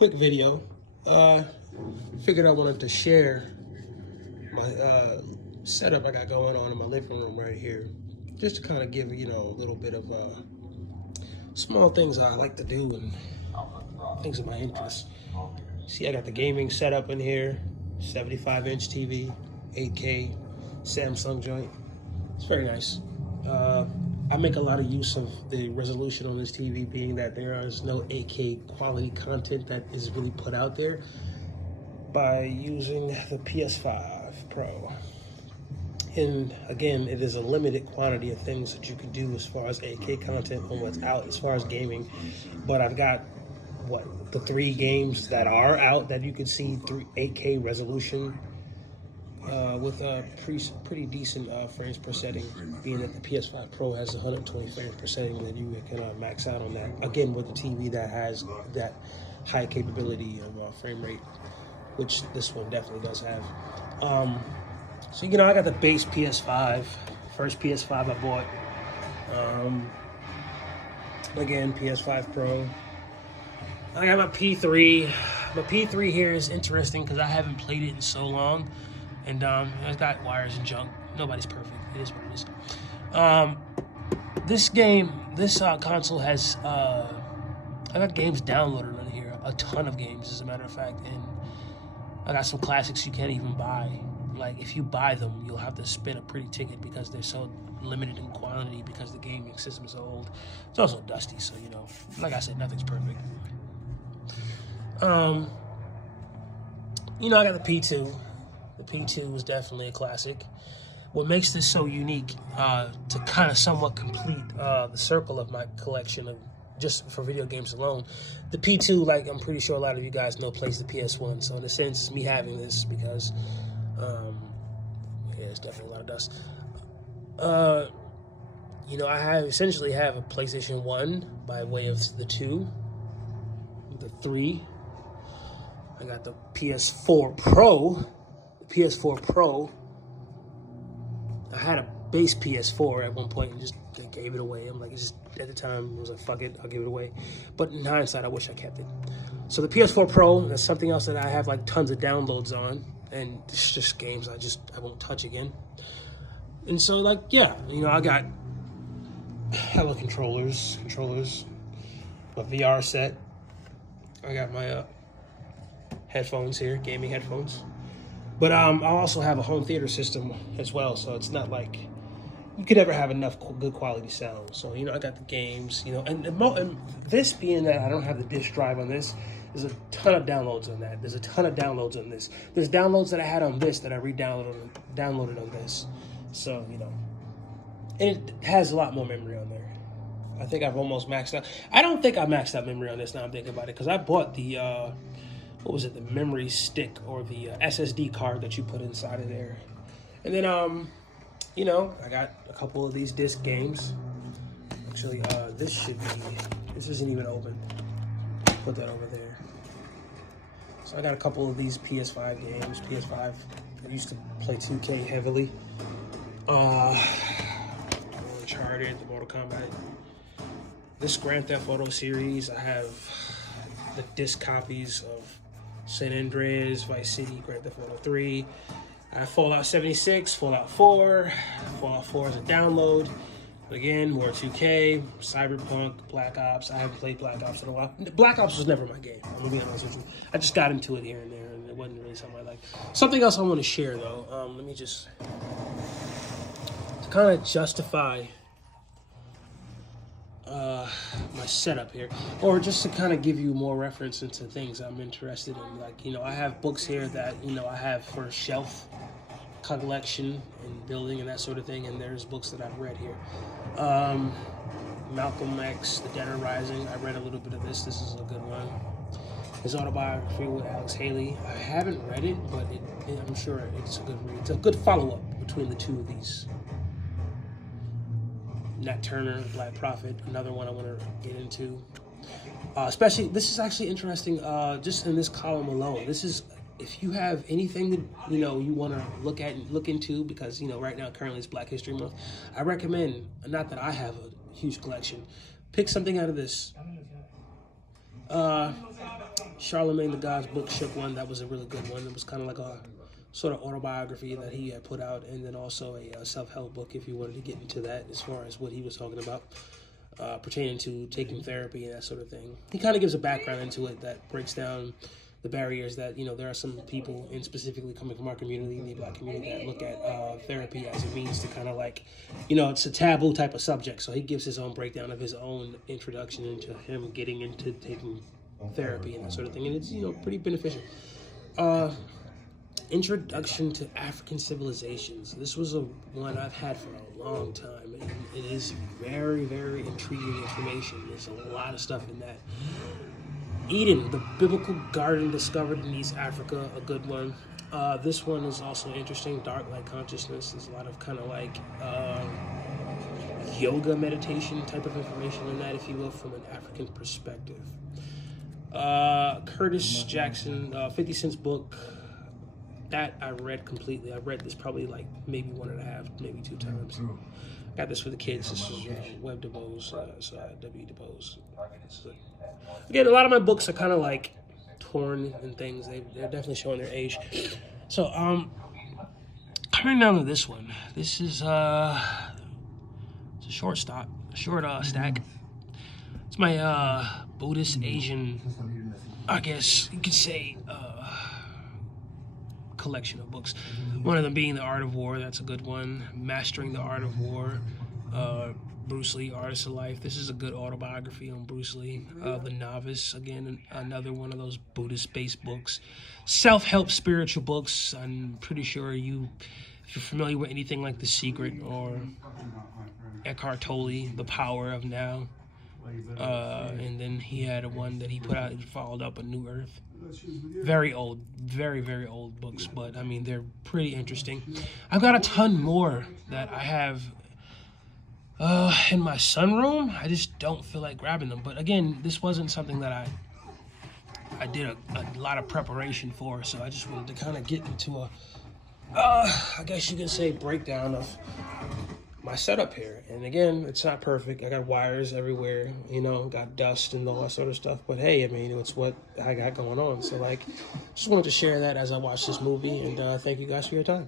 quick video. Figured I wanted to share my setup I got going on in my living room right here, just to kind of give a little bit of small things I like to do and things of my interest. See, I got the gaming setup in here, 75-inch TV, 8K, Samsung joint. It's very nice. I make a lot of use of the resolution on this TV, being that there is no 8K quality content that is really put out there, by using the PS5 Pro. And again, it is a limited quantity of things that you can do as far as 8K content on what's out as far as gaming. But I've got the 3 games that are out that you can see 8K resolution with a pretty decent frames per setting, being that the PS5 Pro has 120 frames per setting, that you can max out on that. Again, with a TV that has that high capability of frame rate, which this one definitely does have. So I got the base PS5, first PS5 I bought. Again, PS5 Pro. I got my P3. My P3 here is interesting because I haven't played it in so long, and it's got wires and junk. Nobody's perfect. It is what it is. This console has I got games downloaded on here, a ton of games, as a matter of fact, and I got some classics you can't even buy. Like, if you buy them, you'll have to spend a pretty ticket because they're so limited in quantity, because the gaming system is old. It's also dusty, so like I said, nothing's perfect. I got the P2. The P2 was definitely a classic. What makes this so unique, to kind of somewhat complete the circle of my collection of just for video games alone, the P2, like I'm pretty sure a lot of you guys know, plays the PS1. So in a sense, it's me having this because, it's definitely a lot of dust. I essentially have a PlayStation 1 by way of the 2, the 3. I got the PS4 Pro. The PS4 Pro. I had a base PS4 at one point and just gave it away. I'm like, at the time, I was like, fuck it, I'll give it away. But in hindsight, I wish I kept it. So the PS4 Pro, that's something else that I have like tons of downloads on, and it's just games I won't touch again. And so I got hella controllers, my VR set. I got my headphones here, gaming headphones. But I also have a home theater system as well, so it's not like you could ever have enough good quality sound. So, I got the games, and this being that I don't have the disk drive on this, there's a ton of downloads on that. There's a ton of downloads on this. There's downloads that I had on this that I downloaded on this. So, and it has a lot more memory on there. I think I've almost maxed out. I don't think I maxed out memory on this now I'm thinking about it, because I bought the, the memory stick, or the SSD card that you put inside of there. And then, I got a couple of these disc games. Actually, this isn't even open. Put that over there. So I got a couple of these PS5 games. PS5, I used to play 2K heavily. Uncharted, the Mortal Kombat. This Grand Theft Auto series, I have the disc copies of San Andreas, Vice City, Grand Theft Auto 3. I have Fallout 76, Fallout 4. Fallout 4 is a download. Again, more 2K, Cyberpunk, Black Ops. I haven't played Black Ops in a while. Black Ops was never my game, I'm gonna be honest with you. I just got into it here and there, and it wasn't really something I liked. Something else I want to share, though. Let me just, to kind of justify my setup here, or just to kind of give you more reference into things I'm interested in. Like, I have books here that, I have for a shelf collection and building and that sort of thing, and there's books that I've read here. Malcolm X, The Dead Are Rising. I read a little bit of this. This is a good one. His autobiography with Alex Haley. I haven't read it, but I'm sure it's a good read. It's a good follow-up between the two of these. Nat Turner, Black Prophet, another one I want to get into. Especially, this is actually interesting, just in this column alone. This is, if you have anything that, you want to look into, because, right now, currently it's Black History Month, I recommend, not that I have a huge collection, pick something out of this. Charlemagne the God's book, Shook One. That was a really good one. It was kind of like a sort of autobiography that he had put out, and then also a self-help book if you wanted to get into that as far as what he was talking about pertaining to taking therapy and that sort of thing. He kind of gives a background into it that breaks down the barriers that, you know, there are some people, and specifically coming from our community, the Black community, that look at therapy as a means to kind of like, you know, it's a taboo type of subject. So he gives his own breakdown of his own introduction into him getting into taking therapy and that sort of thing. And it's, you know, pretty beneficial. Introduction to African Civilizations. This was one I've had for a long time. And it is very, very intriguing information. There's a lot of stuff in that. Eden, the biblical garden discovered in East Africa, a good one. This one is also interesting. Dark Light Consciousness. There's a lot of kind of like yoga meditation type of information in that, if you will, from an African perspective. Curtis Jackson, 50 Cent's book, that I read completely. I read this probably like maybe 1.5, maybe 2 times. Got this for the kids. This is Web DeBose, W. DeBose. Again, a lot of my books are kind of like torn and things. They're definitely showing their age. So, coming down to this one. This is it's a short stack. It's my Buddhist Asian, I guess you could say, collection of books. One of them being The Art of War. That's a good one. Mastering the Art of War. Bruce Lee, Artist of Life. This is a good autobiography on Bruce Lee. The Novice, again, another one of those Buddhist-based books. Self-help spiritual books. I'm pretty sure if you're familiar with anything like The Secret or Eckhart Tolle, The Power of Now. And then he had one that he put out, he followed up, A New Earth. Very old, very, very old books, but I mean, they're pretty interesting. I've got a ton more that I have in my sunroom. I just don't feel like grabbing them. But again, this wasn't something that I did a lot of preparation for, so I just wanted to kind of get into I guess you could say, breakdown of my setup here. And again, it's not perfect. I got wires everywhere, you know, got dust and all that sort of stuff. But hey, I mean, it's what I got going on. So like, just wanted to share that as I watch this movie, and thank you guys for your time.